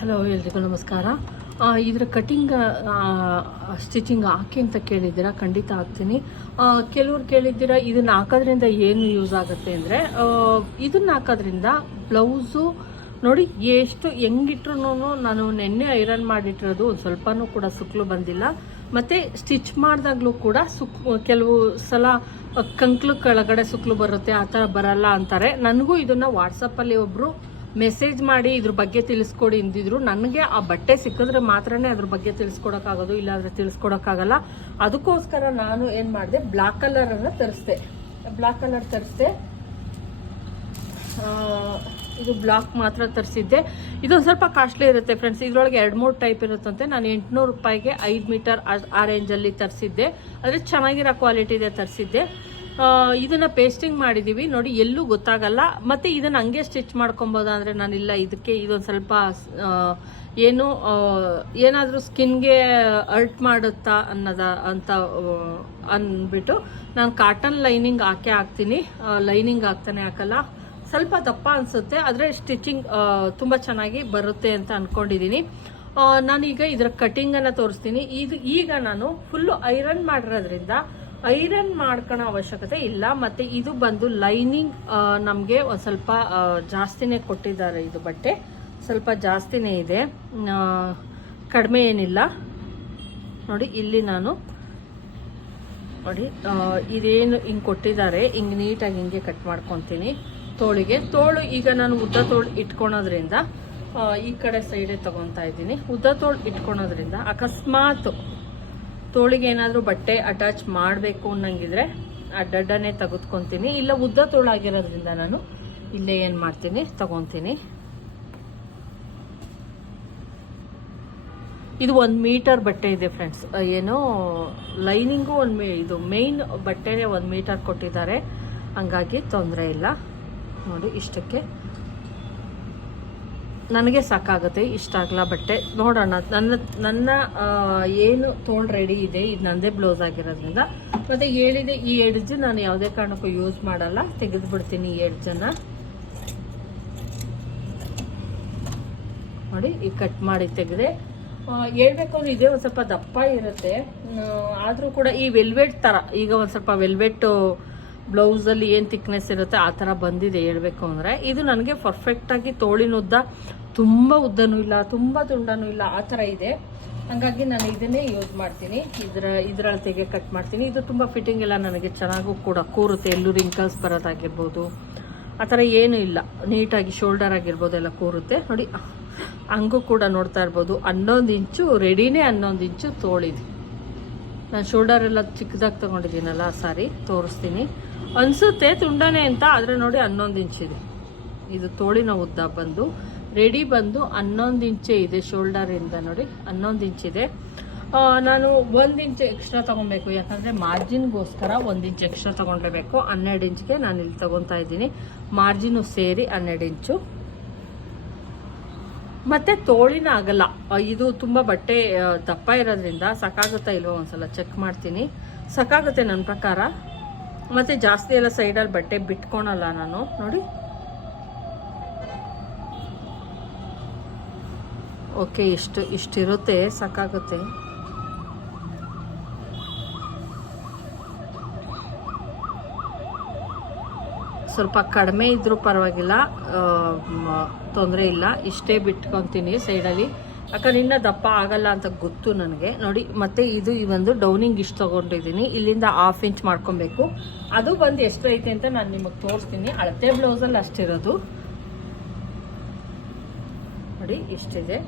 Hello ಎಲ್ರಿಗೂ ನಮಸ್ಕಾರ. ಇದರ ಕಟಿಂಗ್ ಸ್ಟಿಚಿಂಗ್ ಹಾಕಿ ಅಂತ ಕೇಳಿದ್ದೀರಾ? ಖಂಡಿತ ಹಾಕ್ತೀನಿ. ಕೆಲವ್ರು ಕೇಳಿದ್ದೀರಾ, ಇದನ್ನ ಹಾಕೋದ್ರಿಂದ ಏನು ಯೂಸ್ ಆಗುತ್ತೆ ಅಂದರೆ ಇದನ್ನ ಹಾಕೋದ್ರಿಂದ ಬ್ಲೌಸು ನೋಡಿ ಎಷ್ಟು ಹೆಂಗಿಟ್ರು ನಾನು ನೆನ್ನೆ ಐರನ್ ಮಾಡಿಟ್ಟಿರೋದು ಒಂದು ಸ್ವಲ್ಪನೂ ಕೂಡ ಸುಕ್ಲು ಬಂದಿಲ್ಲ. ಮತ್ತು ಸ್ಟಿಚ್ ಮಾಡಿದಾಗಲೂ ಕೂಡ ಸುಕ್, ಕೆಲವು ಸಲ ಕಂಕ್ಲು ಕೆಳಗಡೆ ಸುಕ್ಲು ಬರುತ್ತೆ, ಆ ಥರ ಬರಲ್ಲ ಅಂತಾರೆ. ನನಗೂ ಇದನ್ನು ವಾಟ್ಸಪ್ಪಲ್ಲಿ ಒಬ್ಬರು ಮೆಸೇಜ್ ಮಾಡಿ ಇದ್ರ ಬಗ್ಗೆ ತಿಳಿಸ್ಕೊಡಿ ಅಂದಿದ್ರು. ನನಗೆ ಆ ಬಟ್ಟೆ ಸಿಕ್ಕಿದ್ರೆ ಮಾತ್ರನೇ ಅದ್ರ ಬಗ್ಗೆ ತಿಳಿಸ್ಕೊಡಕ್ಕಾಗೋದು, ಇಲ್ಲಾಂದರೆ ತಿಳಿಸ್ಕೊಡಕ್ಕಾಗಲ್ಲ. ಅದಕ್ಕೋಸ್ಕರ ನಾನು ಏನು ಮಾಡಿದೆ ಬ್ಲಾಕ್ ಕಲರ್ ಅನ್ನ ತರಿಸ್ದೆ. ಬ್ಲಾಕ್ ಕಲರ್ ತರಿಸ್ದೆ. ಇದು ಬ್ಲಾಕ್ ಮಾತ್ರ ತರಿಸಿದ್ದೆ. ಇದೊಂದು ಸ್ವಲ್ಪ ಕಾಸ್ಟ್ಲಿ ಇರುತ್ತೆ ಫ್ರೆಂಡ್ಸ್ ಇದ್ರೊಳಗೆ ಎರಡು ಮೂರು ಟೈಪ್ ಇರುತ್ತಂತೆ. ನಾನು ಎಂಟುನೂರು ರೂಪಾಯಿಗೆ ಐದು ಮೀಟರ್ ಆ ರೇಂಜಲ್ಲಿ ತರಿಸಿದ್ದೆ. ಆದರೆ ಚೆನ್ನಾಗಿರೋ ಕ್ವಾಲಿಟಿದೆ ತರಿಸಿದ್ದೆ. ಇದನ್ನ ಪೇಸ್ಟಿಂಗ್ ಮಾಡಿದೀವಿ. ನೋಡಿ, ಎಲ್ಲೂ ಗೊತ್ತಾಗಲ್ಲ. ಮತ್ತೆ ಇದನ್ನ ಹಂಗೆ ಸ್ಟಿಚ್ ಮಾಡ್ಕೊಬೋದಾ ಅಂದ್ರೆ ನಾನಿಲ್ಲ ಇದಕ್ಕೆ ಇದೊಂದು ಸ್ವಲ್ಪ ಏನು ಏನಾದರೂ ಸ್ಕಿನ್ಗೆ ಅರ್ಟ್ ಮಾಡುತ್ತಾ ಅನ್ನೋದ ಅಂತ ಅಂದ್ಬಿಟ್ಟು ನಾನು ಕಾಟನ್ ಲೈನಿಂಗ್ ಹಾಕೇ ಹಾಕ್ತೀನಿ. ಲೈನಿಂಗ್ ಹಾಕ್ತಾನೆ ಹಾಕಲ್ಲ. ಸ್ವಲ್ಪ ದಪ್ಪ ಅನ್ಸುತ್ತೆ. ಆದರೆ ಸ್ಟಿಚಿಂಗ್ ತುಂಬ ಚೆನ್ನಾಗಿ ಬರುತ್ತೆ ಅಂತ ಅಂದ್ಕೊಂಡಿದ್ದೀನಿ ನಾನೀಗ ಇದರ ಕಟಿಂಗನ್ನು ತೋರಿಸ್ತೀನಿ. ಇದು ಈಗ ನಾನು ಫುಲ್ಲು ಐರನ್ ಮಾಡಿರೋದ್ರಿಂದ ಐರನ್ ಮಾಡ್ಕೊಳ್ಳೋ ಅವಶ್ಯಕತೆ ಇಲ್ಲ. ಮತ್ತೆ ಇದು ಬಂದು ಲೈನಿಂಗ್ ನಮಗೆ ಒಂದು ಸ್ವಲ್ಪ ಜಾಸ್ತಿನೇ ಕೊಟ್ಟಿದ್ದಾರೆ ಇದು ಬಟ್ಟೆ. ಸ್ವಲ್ಪ ಜಾಸ್ತಿನೇ ಇದೆ. ಕಡಿಮೆ ಏನಿಲ್ಲ. ನೋಡಿ, ಇಲ್ಲಿ ನಾನು ನೋಡಿ ಇದೇನು ಹಿಂಗೆ ಕೊಟ್ಟಿದ್ದಾರೆ. ಹಿಂಗೆ ನೀಟಾಗಿ ಹಿಂಗೆ ಕಟ್ ಮಾಡ್ಕೊತೀನಿ ತೋಳಿಗೆ. ತೋಳು ಈಗ ನಾನು ಉದ್ದ ತೋಳು ಇಟ್ಕೊಳೋದ್ರಿಂದ ಈ ಕಡೆ ಸೈಡೇ ತಗೊತಾ ಇದ್ದೀನಿ. ಉದ್ದ ತೋಳು ಇಟ್ಕೊಳೋದ್ರಿಂದ ಅಕಸ್ಮಾತ್ ತೋಳಿಗೆ ಏನಾದರೂ ಬಟ್ಟೆ ಅಟ್ಯಾಚ್ ಮಾಡಬೇಕು ಅನ್ನಂಗಿದ್ರೆ ಅಡ್ಡಡ್ಡನೇ ತೆಗೆದುಕೊತೀನಿ. ಇಲ್ಲ ಉದ್ದ ತೋಳಾಗಿರೋದ್ರಿಂದ ನಾನು ಇಲ್ಲೇ ಏನು ಮಾಡ್ತೀನಿ? ತಗೊತೀನಿ. ಇದು ಒಂದು ಮೀಟರ್ ಬಟ್ಟೆ ಇದೆ ಫ್ರೆಂಡ್ಸ್ ಏನೋ ಲೈನಿಂಗು ಒಂದು ಮೀ, ಇದು ಮೇಯ್ನ್ ಬಟ್ಟೆನೇ ಒಂದು ಮೀಟರ್ ಕೊಟ್ಟಿದ್ದಾರೆ. ಹಂಗಾಗಿ ತೊಂದರೆ ಇಲ್ಲ. ನೋಡಿ, ಇಷ್ಟಕ್ಕೆ ನನಗೆ ಸಾಕಾಗುತ್ತೆ, ಇಷ್ಟ ಆಗಲ್ಲ ಬಟ್ಟೆ. ನೋಡೋಣ, ನನ್ನ ನನ್ನ ಏನು ತೋಳ್ ರೆಡಿ ಇದೆ, ಇದು ನನ್ನದೇ ಬ್ಲೌಸ್ ಆಗಿರೋದ್ರಿಂದ. ಮತ್ತು ಹೇಳಿದೆ, ಈ ಎಡ್ಜ್ ನಾನು ಯಾವುದೇ ಕಾರಣಕ್ಕೂ ಯೂಸ್ ಮಾಡಲ್ಲ. ತೆಗೆದುಬಿಡ್ತೀನಿ ಈ ಎಡ್ಜನ್ನು ನೋಡಿ, ಈ ಕಟ್ ಮಾಡಿ ತೆಗೆದೆ. ಹೇಳ್ಬೇಕು ಅಂದ್ರೆ ಇದೇ ಒಂದು ಸ್ವಲ್ಪ ದಪ್ಪ ಇರುತ್ತೆ. ಆದರೂ ಕೂಡ ಈ ವೆಲ್ವೆಟ್ ಥರ ಈಗ ಒಂದು ಸ್ವಲ್ಪ ವೆಲ್ವೆಟ್ ಬ್ಲೌಸಲ್ಲಿ ಏನು ಥಿಕ್ನೆಸ್ ಇರುತ್ತೆ ಆ ಥರ ಬಂದಿದೆ ಹೇಳಬೇಕು ಅಂದರೆ. ಇದು ನನಗೆ ಪರ್ಫೆಕ್ಟಾಗಿ ತೋಳಿನ ಉದ್ದ ತುಂಬ ಉದ್ದನೂ ಇಲ್ಲ, ತುಂಬ ತುಂಡನೂ ಇಲ್ಲ, ಆ ಥರ ಇದೆ. ಹಾಗಾಗಿ ನಾನು ಇದನ್ನೇ ಯೂಸ್ ಮಾಡ್ತೀನಿ. ಇದರ ಇದರ ಅಳತೆಗೆ ಕಟ್ ಮಾಡ್ತೀನಿ. ಇದು ತುಂಬ ಫಿಟ್ಟಿಂಗ್ ಎಲ್ಲ ನನಗೆ ಚೆನ್ನಾಗೂ ಕೂಡ ಕೂರುತ್ತೆ. ಎಲ್ಲೂ ರಿಂಕಲ್ಸ್ ಬರೋದಾಗಿರ್ಬೋದು. ಆ ಥರ ಏನೂ ಇಲ್ಲ. ನೀಟಾಗಿ ಶೋಲ್ಡರ್ ಆಗಿರ್ಬೋದು ಎಲ್ಲ ಕೂರುತ್ತೆ. ನೋಡಿ, ಹಂಗೂ ಕೂಡ ನೋಡ್ತಾ ಇರ್ಬೋದು. ಹನ್ನೊಂದು ಇಂಚು ರೆಡಿನೇ ಹನ್ನೊಂದು ಇಂಚು ತೋಳಿದೆ. ನಾನು ಶೋಲ್ಡರ್ ಎಲ್ಲ ಚಿಕ್ಕದಾಗಿ ತಗೊಂಡಿದ್ದೀನಲ್ಲ ಸಾರಿ, ತೋರಿಸ್ತೀನಿ. ಅನಿಸುತ್ತೆ ತುಂಡನೇ ಅಂತ, ಆದರೆ ನೋಡಿ ಹನ್ನೊಂದು ಇಂಚಿದೆ ಇದು. ತೋಳಿನ ಉದ್ದ ಬಂದು ರೆಡಿ ಬಂದು ಹನ್ನೊಂದು ಇಂಚೆ ಇದೆ ಶೋಲ್ಡರಿಂದ ನೋಡಿ, ಹನ್ನೊಂದು ಇದೆ. ನಾನು ಒಂದು ಇಂಚ್ ಎಕ್ಸ್ಟ್ರಾ ತೊಗೊಬೇಕು, ಯಾಕಂದರೆ ಮಾರ್ಜಿನ್ಗೋಸ್ಕರ ಒಂದು ಇಂಚ್ ಎಕ್ಸ್ಟ್ರಾ ತೊಗೊಂಡಿರಬೇಕು. ಹನ್ನೆರಡು ಇಂಚ್ಗೆ ನಾನು ಇಲ್ಲಿ ತೊಗೊತಾ ಇದ್ದೀನಿ. ಮಾರ್ಜಿನು ಸೇರಿ ಹನ್ನೆರಡು ಇಂಚು ಮತ್ತೆ ತೋಳಿನ ಆಗಲ್ಲ ಇದು ತುಂಬ ಬಟ್ಟೆ ದಪ್ಪ ಇರೋದ್ರಿಂದ ಸಾಕಾಗುತ್ತಾ ಇಲ್ವೋ ಒಂದ್ಸಲ ಚೆಕ್ ಮಾಡ್ತೀನಿ. ಸಾಕಾಗುತ್ತೆ ನನ್ನ ಪ್ರಕಾರ. ಮತ್ತೆ ಜಾಸ್ತಿ ಎಲ್ಲ ಸೈಡಲ್ಲಿ ಬಟ್ಟೆ ಬಿಟ್ಕೊಳಲ್ಲ ನಾನು. ನೋಡಿ. ಓಕೆ ಇಷ್ಟು, ಇಷ್ಟಿರುತ್ತೆ ಸಾಕಾಗುತ್ತೆ. ಸ್ವಲ್ಪ ಕಡಿಮೆ ಇದ್ರೂ ಪರವಾಗಿಲ್ಲ ತೊಂದರೆ ಇಲ್ಲ. ಇಷ್ಟೇ ಬಿಟ್ಕೊತೀನಿ ಸೈಡಲ್ಲಿ. ಯಾಕಂದ್ರೆ ಇನ್ನೂ ದಪ್ಪ ಆಗಲ್ಲ ಅಂತ ಗೊತ್ತು ನನಗೆ. ನೋಡಿ, ಮತ್ತೆ ಇದು ಈ ಒಂದು ಡೌನಿಂಗ್ ಇಷ್ಟು ತೊಗೊಂಡಿದ್ದೀನಿ. ಇಲ್ಲಿಂದ ಹಾಫ್ ಇಂಚ್ ಮಾಡ್ಕೊಬೇಕು. ಅದು ಬಂದು ಎಷ್ಟು ಐತೆ ಅಂತ ನಾನು ನಿಮಗೆ ತೋರಿಸ್ತೀನಿ. ಅಳತೆ ಬ್ಲೌಸಲ್ಲಿ ಅಷ್ಟಿರೋದು. ನೋಡಿ, ಇಷ್ಟಿದೆ.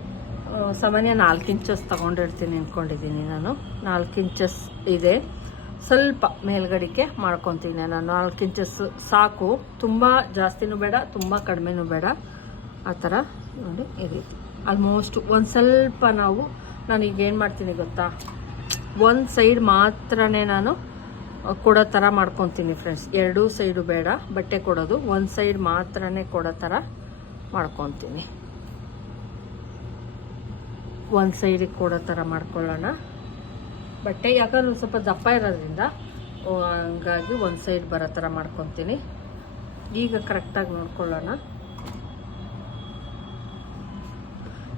ಸಾಮಾನ್ಯ ನಾಲ್ಕು ಇಂಚಸ್ ತೊಗೊಂಡಿರ್ತೀನಿ ಅಂದ್ಕೊಂಡಿದ್ದೀನಿ ನಾನು. ನಾಲ್ಕು ಇಂಚಸ್ ಇದೆ. ಸ್ವಲ್ಪ ಮೇಲ್ಗಡಿಕೆ ಮಾಡ್ಕೊತೀನಿ ನಾನು ನಾಲ್ಕು ಇಂಚಸ್ ಸಾಕು. ತುಂಬ ಜಾಸ್ತಿನೂ ಬೇಡ, ತುಂಬ ಕಡಿಮೆನೂ ಬೇಡ. ಆ ಥರ ನೋಡಿ ಈ ರೀತಿ. ಆಲ್ಮೋಸ್ಟ್ ಒಂದು ಸ್ವಲ್ಪ ನಾವು ನಾನು ಈಗ ಏನು ಮಾಡ್ತೀನಿ ಗೊತ್ತಾ? ಒಂದು ಸೈಡ್ ಮಾತ್ರನೇ ನಾನು ಕೊಡೋ ಥರ ಮಾಡ್ಕೊತೀನಿ ಫ್ರೆಂಡ್ಸ್ ಎರಡೂ ಸೈಡು ಬೇಡ, ಬಟ್ಟೆ ಕೊಡೋದು. ಒಂದು ಸೈಡ್ ಮಾತ್ರನೇ ಕೊಡೋ ಥರ ಮಾಡ್ಕೊತೀನಿ. ಒಂದು ಸೈಡಿಗೆ ಕೊಡೋ ಥರ ಮಾಡ್ಕೊಳ್ಳೋಣ. ಬಟ್ಟೆ ಯಾಕಂದ್ರೆ ಸ್ವಲ್ಪ ದಪ್ಪ ಇರೋದ್ರಿಂದ ಹಂಗಾಗಿ ಒಂದು ಸೈಡ್ ಬರೋ ಥರ ಮಾಡ್ಕೊತೀನಿ. ಈಗ ಕರೆಕ್ಟಾಗಿ ನೋಡ್ಕೊಳ್ಳೋಣ.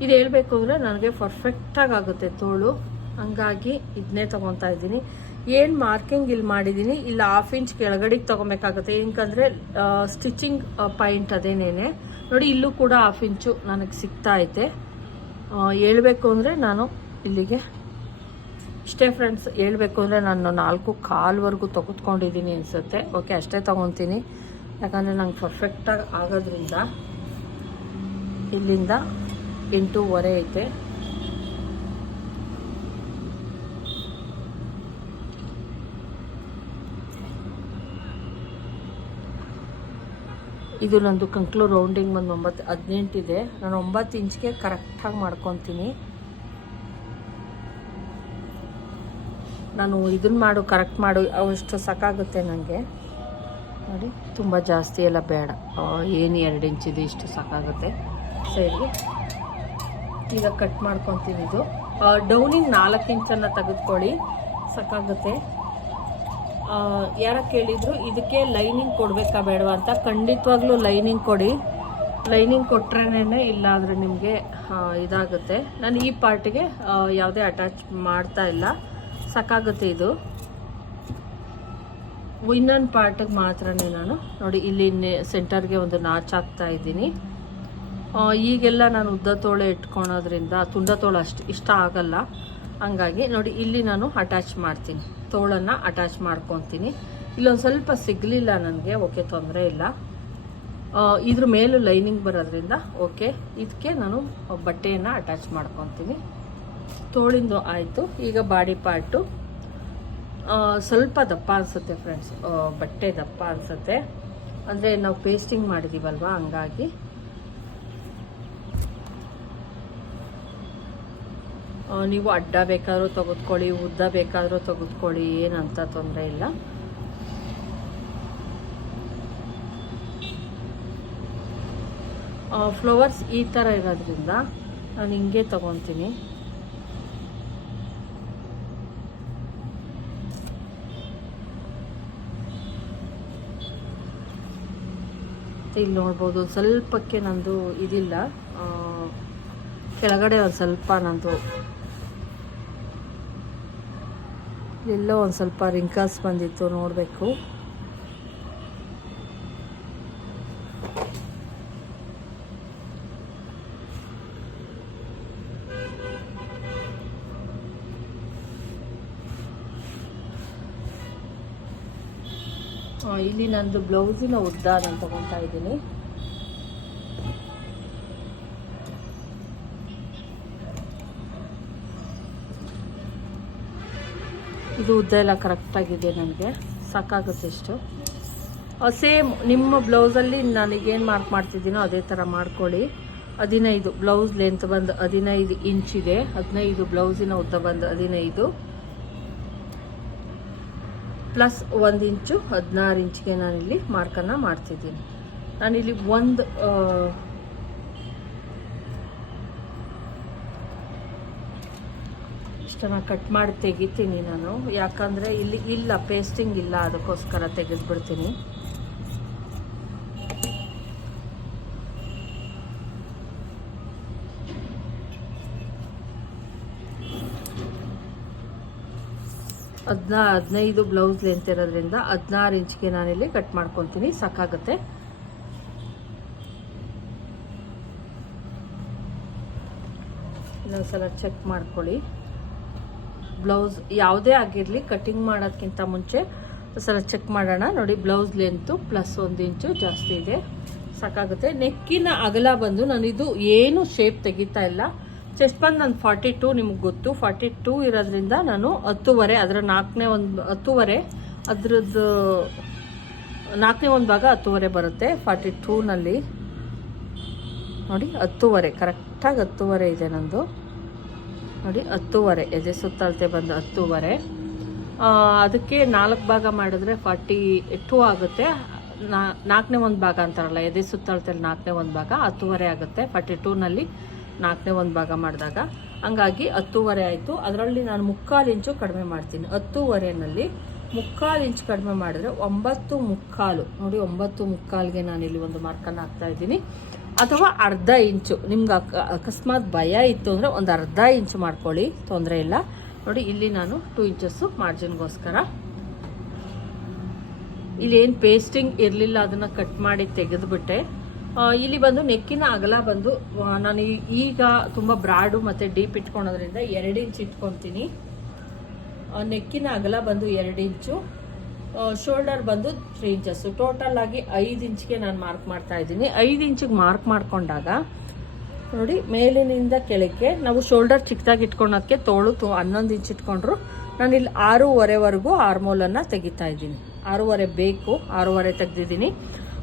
ಇದು ಹೇಳಬೇಕು ಅಂದರೆ ನನಗೆ ಪರ್ಫೆಕ್ಟಾಗಿ ಆಗುತ್ತೆ ತೋಳು. ಹಂಗಾಗಿ ಇದನ್ನೇ ತೊಗೊತಾ ಇದ್ದೀನಿ. ಏನು ಮಾರ್ಕಿಂಗ್ ಇಲ್ಲಿ ಮಾಡಿದ್ದೀನಿ? ಇಲ್ಲ ಹಾಫ್ ಇಂಚ್ ಕೆಳಗಡೆಗೆ ತೊಗೊಬೇಕಾಗುತ್ತೆ. ಏನಕ್ಕಂದರೆ ಸ್ಟಿಚಿಂಗ್ ಪಾಯಿಂಟ್ ಅದೇನೇನೆ. ನೋಡಿ, ಇಲ್ಲೂ ಕೂಡ ಹಾಫ್ ಇಂಚು ನನಗೆ ಸಿಗ್ತಾ ಐತೆ. ಹೇಳಬೇಕು ಅಂದರೆ ನಾನು ಇಲ್ಲಿಗೆ ಇಷ್ಟೇ ಫ್ರೆಂಡ್ಸ್ ಹೇಳಬೇಕು ಅಂದರೆ ನಾನು ನಾಲ್ಕು ಕಾಲ್ವರೆಗೂ ತೊಗೊತ್ಕೊಂಡಿದ್ದೀನಿ ಅನಿಸುತ್ತೆ. ಓಕೆ ಅಷ್ಟೇ ತೊಗೊತೀನಿ. ಯಾಕಂದರೆ ನಂಗೆ ಪರ್ಫೆಕ್ಟಾಗಿ ಆಗೋದ್ರಿಂದ ಇಲ್ಲಿಂದ ಎಂಟೂವರೆ ಐತೆ. ಇದು ನಂದು ಕಂಕ್ಲು ರೌಂಡಿಂಗ್ ಬಂದು ಒಂಬತ್ತು ಹದಿನೆಂಟಿದೆ ನಾನು ಒಂಬತ್ತು ಇಂಚ್ಗೆ ಕರೆಕ್ಟಾಗಿ ಮಾಡ್ಕೊತೀನಿ. ನಾನು ಇದನ್ನ ಮಾಡು ಕರೆಕ್ಟ್ ಮಾಡು ಅವಷ್ಟು ಸಾಕಾಗುತ್ತೆ ನನಗೆ ನೋಡಿ, ತುಂಬ ಜಾಸ್ತಿ ಎಲ್ಲ ಬೇಡ. ಏನು ಎರಡು ಇಂಚಿದೆ ಇಷ್ಟು ಸಾಕಾಗುತ್ತೆ. ಸೈಡ್ಗೆ ಈಗ ಕಟ್ ಮಾಡ್ಕೊತೀನಿ ಇದು. ಡೌನಿಂಗ್ ನಾಲ್ಕು ಇಂಚನ್ನು ತೆಗೆದುಕೊಳ್ಳಿ. ಸಾಕಾಗುತ್ತೆ. ಯಾರ ಕೇಳಿದ್ರು ಇದಕ್ಕೆ ಲೈನಿಂಗ್ ಕೊಡಬೇಕಾ ಬೇಡವಾ ಅಂತ ಖಂಡಿತವಾಗ್ಲೂ ಲೈನಿಂಗ್ ಕೊಡಿ. ಲೈನಿಂಗ್ ಕೊಟ್ರೇನೆ ಇಲ್ಲ ನಿಮಗೆ ಇದಾಗುತ್ತೆ. ನಾನು ಈ ಪಾರ್ಟಿಗೆ ಯಾವುದೇ ಅಟ್ಯಾಚ್ ಮಾಡ್ತಾ ಇಲ್ಲ. ಸಾಕಾಗುತ್ತೆ ಇದು. ಇನ್ನೊಂದು ಪಾರ್ಟಿಗೆ ಮಾತ್ರನೇ ನಾನು. ನೋಡಿ, ಇಲ್ಲಿ ಸೆಂಟರ್ಗೆ ಒಂದು ನಾಚ್ ಹಾಕ್ತಾ ಇದ್ದೀನಿ. ಈಗೆಲ್ಲ ನಾನು ಉದ್ದ ತೋಳೆ ಇಟ್ಕೊಳೋದ್ರಿಂದ ತುಂಡ ತೋಳ ಅಷ್ಟು ಇಷ್ಟ ಆಗಲ್ಲ. ಹಂಗಾಗಿ ನೋಡಿ, ಇಲ್ಲಿ ನಾನು ಅಟ್ಯಾಚ್ ಮಾಡ್ತೀನಿ. ತೋಳನ್ನು ಅಟ್ಯಾಚ್ ಮಾಡ್ಕೊತೀನಿ. ಇಲ್ಲೊಂದು ಸ್ವಲ್ಪ ಸಿಗಲಿಲ್ಲ ನನಗೆ, ಓಕೆ, ತೊಂದರೆ ಇಲ್ಲ. ಇದ್ರ ಮೇಲೂ ಲೈನಿಂಗ್ ಬರೋದ್ರಿಂದ, ಓಕೆ ಇದಕ್ಕೆ ನಾನು ಬಟ್ಟೆಯನ್ನು ಅಟ್ಯಾಚ್ ಮಾಡ್ಕೊತೀನಿ. ತೋಳಿಂದು ಆಯಿತು, ಈಗ ಬಾಡಿ ಪಾರ್ಟು. ಸ್ವಲ್ಪ ದಪ್ಪ ಅನಿಸುತ್ತೆ ಫ್ರೆಂಡ್ಸ್ ಬಟ್ಟೆ ದಪ್ಪ ಅನಿಸುತ್ತೆ. ಅಂದರೆ ನಾವು ಪೇಸ್ಟಿಂಗ್ ಮಾಡಿದ್ದೀವಲ್ವ ಹಂಗಾಗಿ. ನೀವು ಅಡ್ಡ ಬೇಕಾದರೂ ತೆಗೆದುಕೊಳ್ಳಿ, ಉದ್ದ ಬೇಕಾದರೂ ತೆಗೆದುಕೊಳ್ಳಿ, ಏನಂತ ತೊಂದರೆ ಇಲ್ಲ. ಫ್ಲವರ್ಸ್ ಈ ಥರ ಇರೋದ್ರಿಂದ ನಾನು ಹಿಂಗೆ ತೊಗೊತೀನಿ. ಇಲ್ಲಿ ನೋಡ್ಬೋದು ಸ್ವಲ್ಪಕ್ಕೆ ನಂದು ಇದಿಲ್ಲ. ಕೆಳಗಡೆ ಒಂದು ಸ್ವಲ್ಪ ನಂದು ಎಲ್ಲೋ ಒಂದು ಸ್ವಲ್ಪ ರಿಂಕಲ್ಸ್ ಬಂದಿತ್ತು ನೋಡಬೇಕು. ಇಲ್ಲಿ ನಂದು ಬ್ಲೌಸಿನ ಉದ್ದ ನಾನು ತಗೊತಾ ಇದ್ದೀನಿ. ಇದು ಉದ್ದ ಎಲ್ಲ ಕರೆಕ್ಟಾಗಿದೆ ನನಗೆ. ಸಾಕಾಗುತ್ತೆ ಇಷ್ಟು. ಸೇಮ್ ನಿಮ್ಮ ಬ್ಲೌಸಲ್ಲಿ ನನಗೇನು ಮಾರ್ಕ್ ಮಾಡ್ತಿದ್ದೀನೋ ಅದೇ ಥರ ಮಾಡ್ಕೊಳ್ಳಿ. ಹದಿನೈದು ಬ್ಲೌಸ್ ಲೆಂತ್ ಬಂದು ಹದಿನೈದು ಇಂಚ್ ಇದೆ. ಹದಿನೈದು ಬ್ಲೌಸಿನ ಉದ್ದ ಬಂದು ಹದಿನೈದು. ಪ್ಲಸ್ ಒಂದು ಇಂಚು, ಹದಿನಾರು ಇಂಚಿಗೆ ನಾನಿಲ್ಲಿ ಮಾರ್ಕನ್ನು ಮಾಡ್ತಿದ್ದೀನಿ. ನಾನಿಲ್ಲಿ ಒಂದು ಇಷ್ಟನ್ನು ಕಟ್ ಮಾಡಿ ತೆಗಿತೀನಿ ನಾನು. ಯಾಕಂದರೆ ಇಲ್ಲಿ ಇಲ್ಲ ಪೇಸ್ಟಿಂಗ್ ಇಲ್ಲ, ಅದಕ್ಕೋಸ್ಕರ ತೆಗೆದ್ಬಿಡ್ತೀನಿ. ಹದಿನಾ ಹದಿನೈದು ಬ್ಲೌಸ್ ಲೆಂತ್ ಇರೋದ್ರಿಂದ ಹದಿನಾರು ಇಂಚ್ಗೆ ನಾನಿಲ್ಲಿ ಕಟ್ ಮಾಡ್ಕೊತೀನಿ ಸಾಕಾಗುತ್ತೆ. ಇನ್ನೊಂದ್ಸಲ ಚೆಕ್ ಮಾಡ್ಕೊಳ್ಳಿ. ಬ್ಲೌಸ್ ಯಾವುದೇ ಆಗಿರಲಿ ಕಟಿಂಗ್ ಮಾಡೋದಕ್ಕಿಂತ ಮುಂಚೆ ಸಲ ಚೆಕ್ ಮಾಡೋಣ. ನೋಡಿ ಬ್ಲೌಸ್ ಲೆಂತು ಪ್ಲಸ್ ಒಂದು ಇಂಚು ಜಾಸ್ತಿ ಇದೆ. ಸಾಕಾಗುತ್ತೆ. ನೆಕ್ಕಿನ ಅಗಲ ಬಂದು ನಾನು ಇದು ಏನು ಶೇಪ್ ತೆಗಿತಾ ಇಲ್ಲ. ಚೆಸ್ಟ್ ಬಂದು ನಾನು ಫಾರ್ಟಿ ಟೂ ನಿಮ್ಗೆ ಗೊತ್ತು. ಫಾರ್ಟಿ ಟೂ ಇರೋದ್ರಿಂದ ನಾನು ಹತ್ತುವರೆ, ಅದರ ನಾಲ್ಕನೇ ಒಂದು, ಹತ್ತುವರೆ, ಅದ್ರದ್ದು ನಾಲ್ಕನೇ ಒಂದು ಭಾಗ ಹತ್ತುವರೆ ಬರುತ್ತೆ ಫಾರ್ಟಿ ಟೂನಲ್ಲಿ ನೋಡಿ, ಹತ್ತುವರೆ, ಕರೆಕ್ಟಾಗಿ ಹತ್ತುವರೆ ಇದೆ ನಂದು. ನೋಡಿ, ಹತ್ತುವರೆ, ಎದೆ ಸುತ್ತಳತೆ ಬಂದು ಹತ್ತುವರೆ. ಅದಕ್ಕೆ ನಾಲ್ಕು ಭಾಗ ಮಾಡಿದ್ರೆ ಫಾರ್ಟಿ ಟೂ ಆಗುತ್ತೆ. ನಾಲ್ಕನೇ ಒಂದು ಭಾಗ ಅಂತಾರಲ್ಲ, ಎದೆ ಸುತ್ತಳತೆಯಲ್ಲಿ ನಾಲ್ಕನೇ ಒಂದು ಭಾಗ ಹತ್ತುವರೆ ಆಗುತ್ತೆ ಫಾರ್ಟಿ ಟೂನಲ್ಲಿ ನಾಲ್ಕನೇ ಒಂದು ಭಾಗ ಮಾಡಿದಾಗ. ಹಂಗಾಗಿ ಹತ್ತೂವರೆ ಆಯಿತು. ಅದರಲ್ಲಿ ನಾನು ಮುಕ್ಕಾಲು ಇಂಚು ಕಡಿಮೆ ಮಾಡ್ತೀನಿ. ಹತ್ತೂವರೆನಲ್ಲಿ ಮುಕ್ಕಾಲು ಇಂಚು ಕಡಿಮೆ ಮಾಡಿದ್ರೆ ಒಂಬತ್ತು ಮುಕ್ಕಾಲು. ನೋಡಿ, ಒಂಬತ್ತು ಮುಕ್ಕಾಲ್ಗೆ ನಾನು ಇಲ್ಲಿ ಒಂದು ಮಾರ್ಕನ್ನು ಹಾಕ್ತಾ ಇದ್ದೀನಿ. ಅಥವಾ ಅರ್ಧ ಇಂಚು. ನಿಮ್ಗೆ ಅಕ, ಅಕಸ್ಮಾತ್ ಭಯ ಇತ್ತು ಅಂದರೆ ಒಂದು ಅರ್ಧ ಇಂಚು ಮಾಡ್ಕೊಳ್ಳಿ. ತೊಂದರೆ ಇಲ್ಲ. ನೋಡಿ, ಇಲ್ಲಿ ನಾನು ಟೂ ಇಂಚಸ್ಸು ಮಾರ್ಜಿನ್ಗೋಸ್ಕರ ಇಲ್ಲಿ ಏನು ಪೇಸ್ಟಿಂಗ್ ಇರಲಿಲ್ಲ, ಅದನ್ನು ಕಟ್ ಮಾಡಿ ತೆಗೆದುಬಿಟ್ಟೆ. ಇಲ್ಲಿ ಬಂದು ನೆಕ್ಕಿನ ಅಗಲ ಬಂದು ನಾನು ಈಗ ತುಂಬ ಬ್ರಾಡು ಮತ್ತು ಡೀಪ್ ಇಟ್ಕೊಳೋದ್ರಿಂದ ಎರಡು ಇಂಚ್ ಇಟ್ಕೊತೀನಿ. ನೆಕ್ಕಿನ ಅಗಲ ಬಂದು ಎರಡು ಇಂಚು ಶೋಲ್ಡರ್ ಬಂದು ತ್ರೀ ಇಂಚಸ್ಸು. ಟೋಟಲ್ ಆಗಿ ಐದು ಇಂಚಿಗೆ ನಾನು ಮಾರ್ಕ್ ಮಾಡ್ತಾ ಇದ್ದೀನಿ. ಐದು ಇಂಚಿಗೆ ಮಾರ್ಕ್ ಮಾಡಿಕೊಂಡಾಗ, ನೋಡಿ, ಮೇಲಿನಿಂದ ಕೆಳಕ್ಕೆ ನಾವು ಶೋಲ್ಡರ್ ಚಿಕ್ಕದಾಗಿ ಇಟ್ಕೊಳೋದಕ್ಕೆ ತೋಳು ತು ಹನ್ನೊಂದು ಇಂಚ್ ಇಟ್ಕೊಂಡ್ರು. ನಾನು ಇಲ್ಲಿ ಆರೂವರೆವರೆಗೂ ಆರ್ಮೋಲನ್ನು ತೆಗಿತಾ ಇದ್ದೀನಿ. ಆರೂವರೆ ಬೇಕು, ಆರೂವರೆ ತೆಗ್ದಿದ್ದೀನಿ.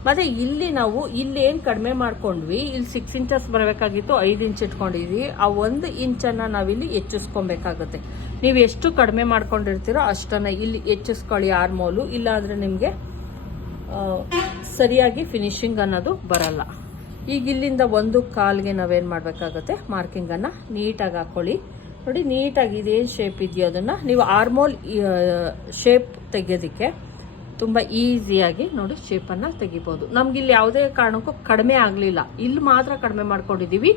ಮತ್ತು ಇಲ್ಲಿ ನಾವು ಇಲ್ಲಿ ಏನು ಕಡಿಮೆ ಮಾಡ್ಕೊಂಡ್ವಿ? ಇಲ್ಲಿ ಸಿಕ್ಸ್ ಇಂಚಸ್ ಬರಬೇಕಾಗಿತ್ತು, ಐದು ಇಂಚ್ ಇಟ್ಕೊಂಡಿದ್ವಿ. ಆ ಒಂದು ಇಂಚನ್ನು ನಾವಿಲ್ಲಿ ಹೆಚ್ಚಿಸ್ಕೊಬೇಕಾಗುತ್ತೆ. ನೀವು ಎಷ್ಟು ಕಡಿಮೆ ಮಾಡ್ಕೊಂಡಿರ್ತೀರೋ ಅಷ್ಟನ್ನು ಇಲ್ಲಿ ಹೆಚ್ಚಿಸ್ಕೊಳ್ಳಿ ಆರ್ಮೋಲು ಇಲ್ಲಾಂದರೆ ನಿಮಗೆ ಸರಿಯಾಗಿ ಫಿನಿಶಿಂಗ್ ಅನ್ನೋದು ಬರಲ್ಲ. ಈಗ ಇಲ್ಲಿಂದ ಒಂದು ಕಾಲ್ಗೆ ನಾವೇನು ಮಾಡಬೇಕಾಗುತ್ತೆ? ಮಾರ್ಕಿಂಗನ್ನು ನೀಟಾಗಿ ಹಾಕೊಳ್ಳಿ. ನೋಡಿ, ನೀಟಾಗಿ ಇದೇನು ಶೇಪ್ ಇದೆಯೋ ಅದನ್ನು. ನೀವು ಆರ್ಮೋಲ್ ಶೇಪ್ ತೆಗೆಯೋದಕ್ಕೆ ತುಂಬ ಈಸಿಯಾಗಿ ನೋಡಿ ಶೇಪನ್ನು ತೆಗಿಬೋದು. ನಮ್ಗೆ ಇಲ್ಲಿ ಯಾವುದೇ ಕಾರಣಕ್ಕೂ ಕಡಿಮೆ ಆಗಲಿಲ್ಲ. ಇಲ್ಲಿ ಮಾತ್ರ ಕಡಿಮೆ ಮಾಡ್ಕೊಂಡಿದ್ದೀವಿ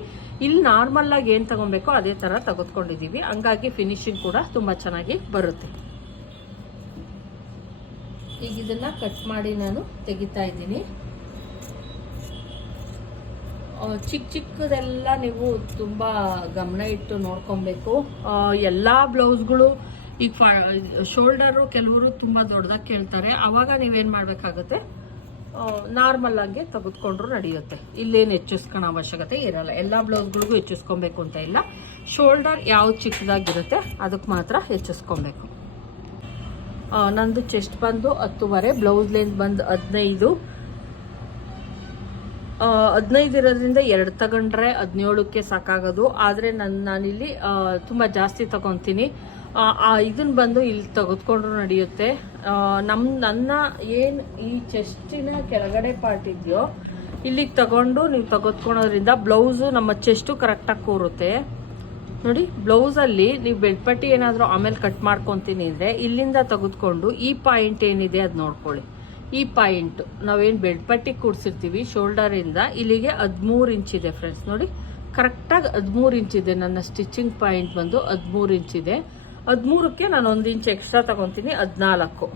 ಇಲ್ಲಿ ನಾರ್ಮಲ್ ಆಗಿ ಏನು ತಗೊಬೇಕೋ ಅದೇ ಥರ ತೆಗೆದುಕೊಂಡಿದ್ದೀವಿ ಹಂಗಾಗಿ ಫಿನಿಶಿಂಗ್ ಕೂಡ ತುಂಬ ಚೆನ್ನಾಗಿ ಬರುತ್ತೆ. ಈಗ ಇದನ್ನ ಕಟ್ ಮಾಡಿ ನಾನು ತೆಗಿತಾ ಇದ್ದೀನಿ. ಚಿಕ್ಕ ಚಿಕ್ಕದೆಲ್ಲ ನೀವು ತುಂಬ ಗಮನ ಇಟ್ಟು ನೋಡ್ಕೊಬೇಕು. ಎಲ್ಲ ಬ್ಲೌಸ್ಗಳು ಈಗ ಫಾ ಶೋಲ್ಡರು ಕೆಲವರು ತುಂಬ ದೊಡ್ಡದಾಗಿ ಕೇಳ್ತಾರೆ. ಆವಾಗ ನೀವೇನು ಮಾಡಬೇಕಾಗುತ್ತೆ? ನಾರ್ಮಲ್ ಆಗಿ ತೆಗೆದುಕೊಂಡ್ರು ನಡೆಯುತ್ತೆ. ಇಲ್ಲೇನು ಹೆಚ್ಚಿಸ್ಕೊಳೋ ಅವಶ್ಯಕತೆ ಇರಲ್ಲ. ಎಲ್ಲ ಬ್ಲೌಸ್ಗಳಿಗೂ ಹೆಚ್ಚಿಸ್ಕೊಬೇಕು ಅಂತ ಇಲ್ಲ. ಶೋಲ್ಡರ್ ಯಾವ್ದು ಚಿಕ್ಕದಾಗಿರುತ್ತೆ ಅದಕ್ಕೆ ಮಾತ್ರ ಹೆಚ್ಚಿಸ್ಕೊಬೇಕು. ನಂದು ಚೆಸ್ಟ್ ಬಂದು ಹತ್ತುವರೆ ಬ್ಲೌಸ್ ಲೆಂತ್ ಬಂದು ಹದಿನೈದು. ಹದಿನೈದು ಇರೋದ್ರಿಂದ ಎರಡು ತಗೊಂಡ್ರೆ ಹದಿನೇಳಕ್ಕೆ ಸಾಕಾಗೋದು. ಆದರೆ ನನ್ನ ನಾನಿಲ್ಲಿ ತುಂಬ ಜಾಸ್ತಿ ತಗೊತೀನಿ. ಇದನ್ನು ಬಂದು ಇಲ್ಲಿ ತೆಗೆದುಕೊಂಡ್ರು ನಡೆಯುತ್ತೆ. ನಮ್ಮ ನಮ್, ನನ್ನ ಏನು ಈ ಚೆಸ್ಟಿನ ಕೆಳಗಡೆ ಪಾರ್ಟ್ ಇದೆಯೋ, ಇಲ್ಲಿಗೆ ತಗೊಂಡು ನೀವು ತೆಗೆದುಕೊಳೋದ್ರಿಂದ ಬ್ಲೌಸು ನಮ್ಮ ಚೆಸ್ಟು ಕರೆಕ್ಟಾಗಿ ಕೂರುತ್ತೆ. ನೋಡಿ, ಬ್ಲೌಸಲ್ಲಿ ನೀವು ಬೆಡ್ಪಟ್ಟಿ ಏನಾದರೂ ಆಮೇಲೆ ಕಟ್ ಮಾಡ್ಕೊತೀನಿ ಅಂದರೆ ಇಲ್ಲಿಂದ ತೆಗೆದುಕೊಂಡು ಈ ಪಾಯಿಂಟ್ ಏನಿದೆ ಅದು ನೋಡ್ಕೊಳ್ಳಿ. ಈ ಪಾಯಿಂಟ್, ನಾವೇನು ಬೆಡ್ಪಟ್ಟಿ ಕೂಡ್ಸಿರ್ತೀವಿ ಶೋಲ್ಡರಿಂದ ಇಲ್ಲಿಗೆ ಹದಿಮೂರು ಇಂಚ್ ಇದೆ ಫ್ರೆಂಡ್ಸ್ ನೋಡಿ ಕರೆಕ್ಟಾಗಿ ಹದಿಮೂರು ಇಂಚ್ ಇದೆ. ನನ್ನ ಸ್ಟಿಚಿಂಗ್ ಪಾಯಿಂಟ್ ಬಂದು ಹದಿಮೂರು ಇಂಚ್ ಇದೆ. ಹದಿಮೂರಕ್ಕೆ ನಾನು ಒಂದು ಇಂಚ್ ಎಕ್ಸ್ಟ್ರಾ ತಗೊತೀನಿ, ಹದಿನಾಲ್ಕು.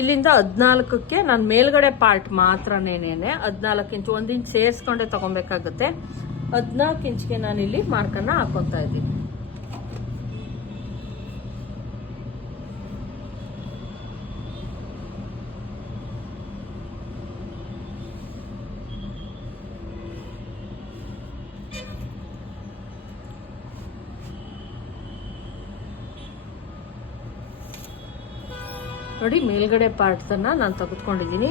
ಇಲ್ಲಿಂದ ಹದಿನಾಲ್ಕಕ್ಕೆ ನಾನು ಮೇಲ್ಗಡೆ ಪಾರ್ಟ್ ಮಾತ್ರನೇನೆ ಹದಿನಾಲ್ಕು ಇಂಚು ಒಂದು ಇಂಚ್ ಸೇರಿಸ್ಕೊಂಡೆ ತಗೊಬೇಕಾಗುತ್ತೆ. ಹದಿನಾಲ್ಕು ಇಂಚ್ಗೆ ನಾನು ಇಲ್ಲಿ ಮಾರ್ಕನ್ನು ಹಾಕೊತಾ ಇದ್ದೀನಿ. ನೋಡಿ, ಮೇಲ್ಗಡೆ ಪಾರ್ಟ್ಸನ್ನು ನಾನು ತೆಗೆದುಕೊಂಡಿದ್ದೀನಿ.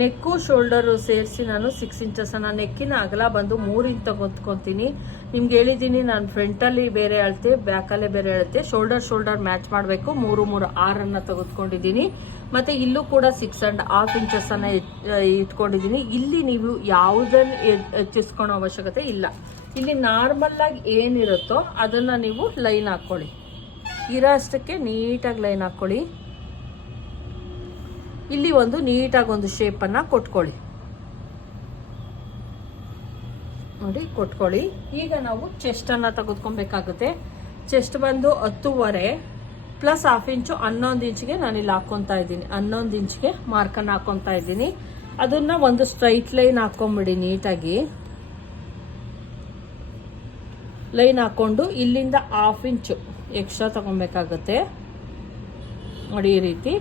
ನೆಕ್ಕು ಶೋಲ್ಡರು ಸೇರಿಸಿ ನಾನು ಸಿಕ್ಸ್ ಇಂಚಸನ್ನು ನೆಕ್ಕಿನ ಅಗಲ ಬಂದು ಮೂರು ಇಂಚ್ ತಗೊತ್ಕೊತೀನಿ ನಿಮ್ಗೆ ಹೇಳಿದ್ದೀನಿ, ನಾನು ಫ್ರಂಟಲ್ಲಿ ಬೇರೆ ಅಳತೆ ಬ್ಯಾಕಲ್ಲೇ ಬೇರೆ ಅಳತೆ. ಶೋಲ್ಡರ್ ಶೋಲ್ಡರ್ ಮ್ಯಾಚ್ ಮಾಡಬೇಕು. ಮೂರು ಮೂರು ಆರನ್ನು ತೆಗೆದುಕೊಂಡಿದ್ದೀನಿ. ಮತ್ತು ಇಲ್ಲೂ ಕೂಡ ಸಿಕ್ಸ್ ಆ್ಯಂಡ್ ಹಾಫ್ ಇಂಚಸನ್ನು ಇಟ್ಕೊಂಡಿದ್ದೀನಿ. ಇಲ್ಲಿ ನೀವು ಯಾವುದನ್ನು ಹೆಚ್ಚಿಸ್ಕೊಳೋ ಅವಶ್ಯಕತೆ ಇಲ್ಲ. ಇಲ್ಲಿ ನಾರ್ಮಲ್ಲಾಗಿ ಏನಿರುತ್ತೋ ಅದನ್ನು ನೀವು ಲೈನ್ ಹಾಕ್ಕೊಳ್ಳಿ ಇರೋ ಅಷ್ಟಕ್ಕೆ ನೀಟಾಗಿ ಲೈನ್ ಹಾಕ್ಕೊಳ್ಳಿ ಇಲ್ಲಿ ಒಂದು ನೀಟಾಗಿ ಒಂದು ಶೇಪನ್ನು ಕೊಟ್ಕೊಳ್ಳಿ. ನೋಡಿ, ಕೊಟ್ಕೊಳ್ಳಿ. ಈಗ ನಾವು ಚೆಸ್ಟನ್ನು ತೆಗೆದುಕೊಬೇಕಾಗುತ್ತೆ. ಚೆಸ್ಟ್ ಬಂದು ಹತ್ತುವರೆ ಪ್ಲಸ್ ಹಾಫ್ ಇಂಚು ಹನ್ನೊಂದು ಇಂಚ್ಗೆ ನಾನು ಇಲ್ಲಿ ಹಾಕ್ಕೊತಾ ಇದ್ದೀನಿ. ಹನ್ನೊಂದು ಇಂಚ್ಗೆ ಮಾರ್ಕನ್ನು ಹಾಕ್ಕೊತಾ ಇದ್ದೀನಿ. ಅದನ್ನು ಒಂದು ಸ್ಟ್ರೈಟ್ ಲೈನ್ ಹಾಕ್ಕೊಂಬಿಡಿ ನೀಟಾಗಿ. ಲೈನ್ ಹಾಕ್ಕೊಂಡು ಇಲ್ಲಿಂದ ಹಾಫ್ ಇಂಚು ಎಕ್ಸ್ಟ್ರಾ ತಗೊಬೇಕಾಗುತ್ತೆ. ನೋಡಿ ಈ ರೀತಿ.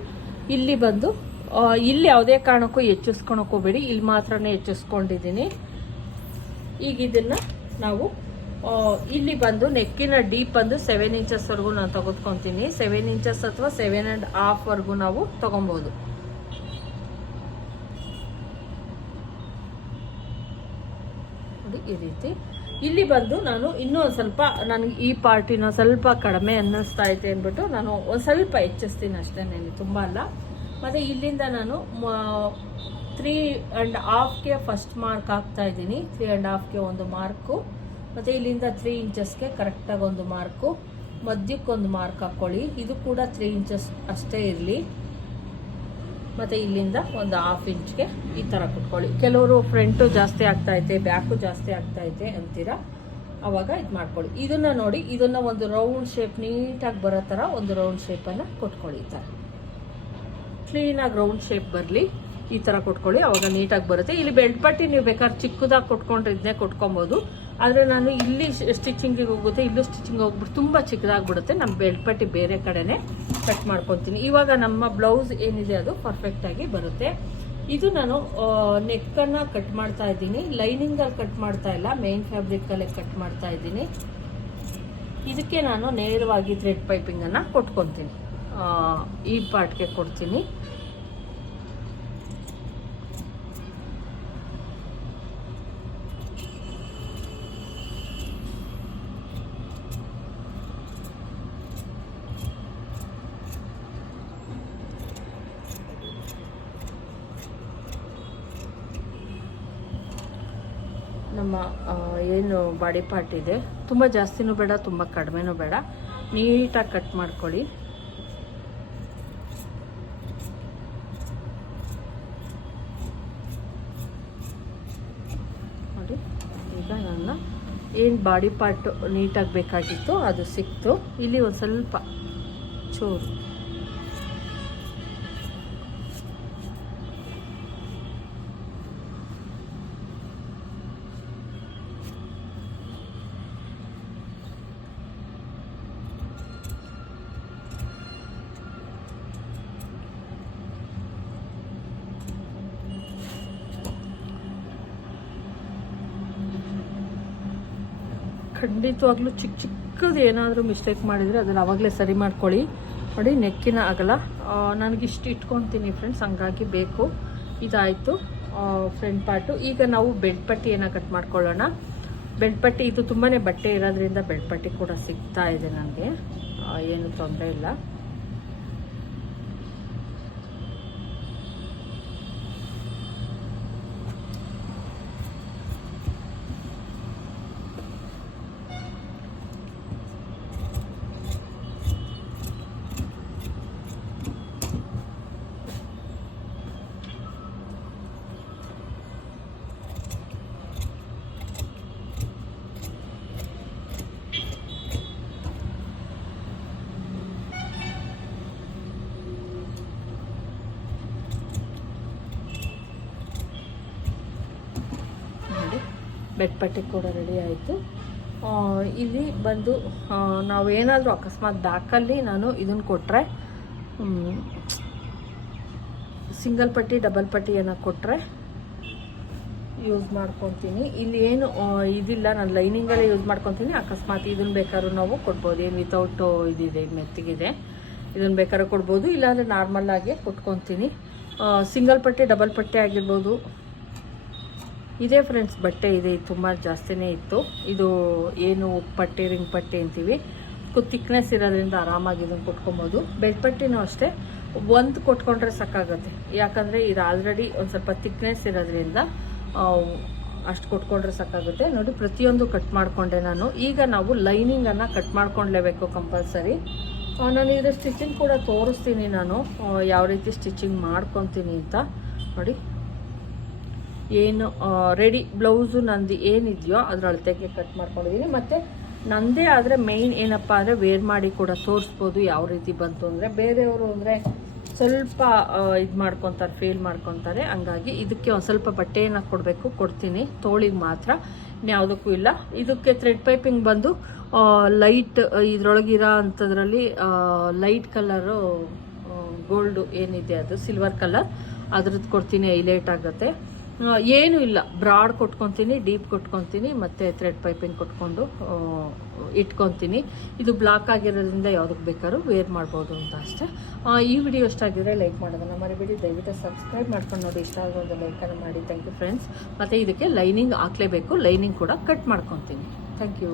ಇಲ್ಲಿ ಬಂದು ಇಲ್ಲಿ ಯಾವುದೇ ಕಾರಣಕ್ಕೂ ಹೆಚ್ಚಿಸ್ಕೊಳಕ್ ಹೋಗ್ಬೇಡಿ. ಇಲ್ಲಿ ಮಾತ್ರನೇ ಹೆಚ್ಚಿಸ್ಕೊಂಡಿದ್ದೀನಿ. ಈಗ ಇದನ್ನ ನಾವು ಇಲ್ಲಿ ಬಂದು ನೆಕ್ಕಿನ ಡೀಪ್ ಬಂದು ಸೆವೆನ್ ಇಂಚಸ್ವರೆಗೂ ನಾನು ತೆಗೆದುಕೊತೀನಿ. ಸೆವೆನ್ ಇಂಚಸ್ ಅಥವಾ ಸೆವೆನ್ ಆ್ಯಂಡ್ ಹಾಫ್ವರೆಗೂ ನಾವು ತೊಗೊಬೋದು. ನೋಡಿ, ಈ ರೀತಿ. ಇಲ್ಲಿ ಬಂದು ನಾನು ಇನ್ನೂ ಒಂದು ಸ್ವಲ್ಪ, ನನಗೆ ಈ ಪಾರ್ಟಿನ ಸ್ವಲ್ಪ ಕಡಿಮೆ ಅನ್ನಿಸ್ತಾ ಐತೆ ಅಂದ್ಬಿಟ್ಟು ನಾನು ಒಂದು ಸ್ವಲ್ಪ ಹೆಚ್ಚಿಸ್ತೀನಿ ಅಷ್ಟೇ ತುಂಬ ಅಲ್ಲ. ಮತ್ತು ಇಲ್ಲಿಂದ ನಾನು ತ್ರೀ ಆ್ಯಂಡ್ ಹಾಫ್ಗೆ ಫಸ್ಟ್ ಮಾರ್ಕ್ ಹಾಕ್ತಾ ಇದ್ದೀನಿ. ತ್ರೀ ಆ್ಯಂಡ್ ಹಾಫ್ಗೆ ಒಂದು ಮಾರ್ಕು ಮತ್ತು ಇಲ್ಲಿಂದ ತ್ರೀ ಇಂಚಸ್ಗೆ ಕರೆಕ್ಟಾಗಿ ಒಂದು ಮಾರ್ಕು ಮಧ್ಯಕ್ಕೊಂದು ಮಾರ್ಕ್ ಹಾಕ್ಕೊಳ್ಳಿ ಇದು ಕೂಡ ತ್ರೀ ಇಂಚಸ್ ಅಷ್ಟೇ ಇರಲಿ. ಮತ್ತು ಇಲ್ಲಿಂದ ಒಂದು ಹಾಫ್ ಇಂಚ್ಗೆ ಈ ಥರ ಕೊಟ್ಕೊಳ್ಳಿ. ಕೆಲವರು ಫ್ರಂಟು ಜಾಸ್ತಿ ಆಗ್ತೈತೆ ಬ್ಯಾಕು ಜಾಸ್ತಿ ಆಗ್ತೈತೆ ಅಂತೀರಾ? ಆವಾಗ ಇದು ಮಾಡ್ಕೊಳ್ಳಿ. ಇದನ್ನು ನೋಡಿ, ಇದನ್ನು ಒಂದು ರೌಂಡ್ ಶೇಪ್ ನೀಟಾಗಿ ಬರೋ ಥರ ಒಂದು ರೌಂಡ್ ಶೇಪನ್ನು ಕೊಟ್ಕೊಳ್ಳಿ ಈ ಥರ ಕ್ಲೀನಾಗಿ ರೌಂಡ್ ಶೇಪ್ ಬರಲಿ, ಈ ಥರ ಕೊಟ್ಕೊಳ್ಳಿ. ಅವಾಗ ನೀಟಾಗಿ ಬರುತ್ತೆ. ಇಲ್ಲಿ ಬೆಲ್ಟ್ ಪಟ್ಟಿ ನೀವು ಬೇಕಾದ್ರೆ ಚಿಕ್ಕದಾಗಿ ಕೊಟ್ಕೊಂಡ್ರೆ ಇದನ್ನೇ ಕೊಟ್ಕೊಬೋದು. ಆದರೆ ನಾನು ಇಲ್ಲಿ ಸ್ಟಿಚಿಂಗಿಗೆ ಹೋಗುತ್ತೆ. ಇಲ್ಲೂ ಸ್ಟಿಚಿಂಗ್ ಹೋಗ್ಬಿಟ್ಟು ತುಂಬ ಚಿಕ್ಕದಾಗ್ಬಿಡುತ್ತೆ ನಮ್ಮ ಬೆಲ್ಟ್ ಪಟ್ಟಿ ಬೇರೆ ಕಡೆನೇ ಕಟ್ ಮಾಡ್ಕೊತೀನಿ. ಇವಾಗ ನಮ್ಮ ಬ್ಲೌಸ್ ಏನಿದೆ ಅದು ಪರ್ಫೆಕ್ಟಾಗಿ ಬರುತ್ತೆ. ಇದು ನಾನು ನೆಕ್ಕನ್ನು ಕಟ್ ಮಾಡ್ತಾ ಇದ್ದೀನಿ. ಲೈನಿಂಗಲ್ಲಿ ಕಟ್ ಮಾಡ್ತಾ ಇಲ್ಲ. ಮೇನ್ ಫ್ಯಾಬ್ರಿಕ್ಕಲ್ಲೇ ಕಟ್ ಮಾಡ್ತಾ ಇದ್ದೀನಿ. ಇದಕ್ಕೆ ನಾನು ನೇರವಾಗಿ ಥ್ರೆಡ್ ಪೈಪಿಂಗನ್ನು ಕೊಟ್ಕೊತೀನಿ. ಈ ಪಾರ್ಟ್ಗೆ ಕೊಡ್ತೀನಿ. ನಮ್ಮ ಏನು ಬಾಡಿ ಪಾರ್ಟ್ ಇದೆ. ತುಂಬ ಜಾಸ್ತಿನೂ ಬೇಡ, ತುಂಬ ಕಡಿಮೆನೂ ಬೇಡ. ನೀಟಾಗಿ ಕಟ್ ಮಾಡ್ಕೊಳ್ಳಿ. ನೋಡಿ, ಈಗ ನನ್ನ ಏನು ಬಾಡಿ ಪಾರ್ಟ್ ನೀಟಾಗಿ ಬೇಕಾಗಿತ್ತು ಅದು ಸಿಕ್ತು. ಇಲ್ಲಿ ಒಂದು ಸ್ವಲ್ಪ ಚೂರು. ಖಂಡಿತವಾಗ್ಲೂ ಚಿಕ್ಕ ಚಿಕ್ಕದು ಏನಾದರೂ ಮಿಸ್ಟೇಕ್ ಮಾಡಿದರೆ ಅದನ್ನು ಅವಾಗಲೇ ಸರಿ ಮಾಡ್ಕೊಳ್ಳಿ. ನೋಡಿ, ನೆಕ್ಕಿನ ಆಗಲ್ಲ ನನಗಿಷ್ಟು ಇಟ್ಕೊತೀನಿ ಫ್ರೆಂಡ್ಸ್ ಹಂಗಾಗಿ ಬೇಕು. ಇದಾಯಿತು. ಫ್ರಂಟ್ ಪಾರ್ಟು ಈಗ ನಾವು ಬೆಲ್ಟ್ ಪಟ್ಟಿಯನ್ನು ಕಟ್ ಮಾಡ್ಕೊಳ್ಳೋಣ. ಬೆಲ್ಟ್ ಪಟ್ಟಿ, ಇದು ತುಂಬಾ ಬಟ್ಟೆ ಇರೋದ್ರಿಂದ ಬೆಲ್ಟ್ ಪಟ್ಟಿ ಕೂಡ ಸಿಗ್ತಾ ಇದೆ ನನಗೆ. ಏನು ತೊಂದರೆ ಇಲ್ಲ. ನೋಡಿ ಬೆಡ್ ಪಟ್ಟಿ ಕೂಡ ರೆಡಿ ಆಯಿತು. ಇಲ್ಲಿ ಬಂದು ನಾವು ಏನಾದರೂ ಅಕಸ್ಮಾತ್ ಬ್ಯಾಕಲ್ಲಿ ನಾನು ಇದನ್ನು ಕೊಟ್ಟರೆ ಸಿಂಗಲ್ ಪಟ್ಟಿ, ಡಬಲ್ ಪಟ್ಟಿಯನ್ನು ಕೊಟ್ಟರೆ ಯೂಸ್ ಮಾಡ್ಕೊತೀನಿ. ಇಲ್ಲಿ ಏನು ಇದಿಲ್ಲ, ನಾನು ಲೈನಿಂಗಲ್ಲೇ ಯೂಸ್ ಮಾಡ್ಕೊತೀನಿ. ಅಕಸ್ಮಾತ್ ಇದನ್ನು ಬೇಕಾದ್ರೂ ನಾವು ಕೊಡ್ಬೋದು. ಏನು ವಿತೌಟ್ ಇದಿದೆ ಇದು ಮೆತ್ತಿಗಿದೆ. ಇದನ್ನು ಬೇಕಾದ್ರೂ ಕೊಡ್ಬೋದು. ಇಲ್ಲಾಂದರೆ ನಾರ್ಮಲ್ ಆಗಿ ಕೊಟ್ಕೊತೀನಿ. ಸಿಂಗಲ್ ಪಟ್ಟಿ, ಡಬಲ್ ಪಟ್ಟಿ ಆಗಿರ್ಬೋದು. ಇದೇ ಫ್ರೆಂಡ್ಸ್ ಬಟ್ಟೆ ಇದೆ, ತುಂಬ ಜಾಸ್ತಿನೇ ಇತ್ತು. ಇದು ಏನು ಪಟ್ಟಿ, ರಿಂಗ್ ಪಟ್ಟಿ ಅಂತೀವಿ. ತಿಕ್ನೆಸ್ ಇರೋದ್ರಿಂದ ಆರಾಮಾಗಿ ಇದನ್ನು ಕೊಟ್ಕೊಬೋದು. ಬೆಡ್ ಪಟ್ಟಿನೂ ಅಷ್ಟೇ. ಒಂದು ಕೊಟ್ಕೊಂಡ್ರೆ ಸಾಕಾಗುತ್ತೆ. ಯಾಕಂದರೆ ಇದು ಆಲ್ರೆಡಿ ಒಂದು ಸ್ವಲ್ಪ ತಿಕ್ನೆಸ್ ಇರೋದ್ರಿಂದ ಅಷ್ಟು ಕೊಟ್ಕೊಂಡ್ರೆ ಸಾಕಾಗುತ್ತೆ. ನೋಡಿ, ಪ್ರತಿಯೊಂದು ಕಟ್ ಮಾಡಿಕೊಂಡೆ ನಾನು. ಈಗ ನಾವು ಲೈನಿಂಗನ್ನು ಕಟ್ ಮಾಡ್ಕೊಳ್ಲೇಬೇಕು ಕಂಪಲ್ಸರಿ ನಾನು ಇದ್ರ ಸ್ಟಿಚಿಂಗ್ ಕೂಡ ತೋರಿಸ್ತೀನಿ ನಾನು. ಯಾವ ರೀತಿ ಸ್ಟಿಚಿಂಗ್ ಮಾಡ್ಕೊತೀನಿ ಅಂತ. ನೋಡಿ. ಏನು ರೆಡಿ ಬ್ಲೌಸು ನಂದು ಏನಿದೆಯೋ ಅದರ ಅಳತೆಗೆ ಕಟ್ ಮಾಡ್ಕೊಂಡಿದ್ದೀನಿ ಮತ್ತು ನಂದೇ ಆದರೆ ಮೇಯ್ನ್ ಏನಪ್ಪ ಅಂದರೆ ವೇರ್ ಮಾಡಿ ಕೂಡ ತೋರಿಸ್ಬೋದು ಯಾವ ರೀತಿ ಬಂತು ಅಂದರೆ. ಬೇರೆಯವರು ಅಂದರೆ ಸ್ವಲ್ಪ ಇದು ಮಾಡ್ಕೊತಾರೆ ಫೇಲ್ ಮಾಡ್ಕೊತಾರೆ. ಹಂಗಾಗಿ ಇದಕ್ಕೆ ಒಂದು ಸ್ವಲ್ಪ ಬಟ್ಟೆಯನ್ನು ಕೊಡಬೇಕು, ಕೊಡ್ತೀನಿ. ತೋಳಿಗೆ ಮಾತ್ರ ಯಾವುದಕ್ಕೂ ಇಲ್ಲ. ಇದಕ್ಕೆ ಥ್ರೆಡ್ ಪೈಪಿಂಗ್ ಬಂದು ಲೈಟ್ ಇದ್ರೊಳಗಿರೋ ಅಂಥದ್ರಲ್ಲಿ ಲೈಟ್ ಕಲರು ಗೋಲ್ಡು ಏನಿದೆ ಅದು ಸಿಲ್ವರ್ ಕಲರ್ ಅದ್ರದ್ದು ಕೊಡ್ತೀನಿ ಹೈಲೈಟ್ ಆಗುತ್ತೆ. ಏನೂ ಇಲ್ಲ. ಬ್ರಾಡ್ ಕೊಟ್ಕೊತೀನಿ ಡೀಪ್ ಕೊಟ್ಕೊತೀನಿ, ಮತ್ತು ಥ್ರೆಡ್ ಪೈಪಿಂಗ್ ಕೊಟ್ಕೊಂಡು ಇಟ್ಕೊತೀನಿ. ಇದು ಬ್ಲಾಕ್ ಆಗಿರೋದ್ರಿಂದ ಯಾವುದಕ್ಕೆ ಬೇಕಾದ್ರೂ ವೇರ್ ಮಾಡ್ಬೋದು ಅಂತ ಅಷ್ಟೇ. ಈ ವಿಡಿಯೋ ಇಷ್ಟ ಆಗಿದ್ರೆ ಲೈಕ್ ಮಾಡೋದನ್ನ ಮರಿಬೇಡಿ. ದಯವಿಟ್ಟು ಸಬ್ಸ್ಕ್ರೈಬ್ ಮಾಡ್ಕೊಂಡು ನೋಡಿ. ಇಷ್ಟ ಆಗೋದು ಲೈಕನ್ನು ಮಾಡಿ. ಥ್ಯಾಂಕ್ ಯು ಫ್ರೆಂಡ್ಸ್ ಮತ್ತು ಇದಕ್ಕೆ ಲೈನಿಂಗ್ ಹಾಕ್ಲೇಬೇಕು. ಲೈನಿಂಗ್ ಕೂಡ ಕಟ್ ಮಾಡ್ಕೊತೀನಿ. Thank you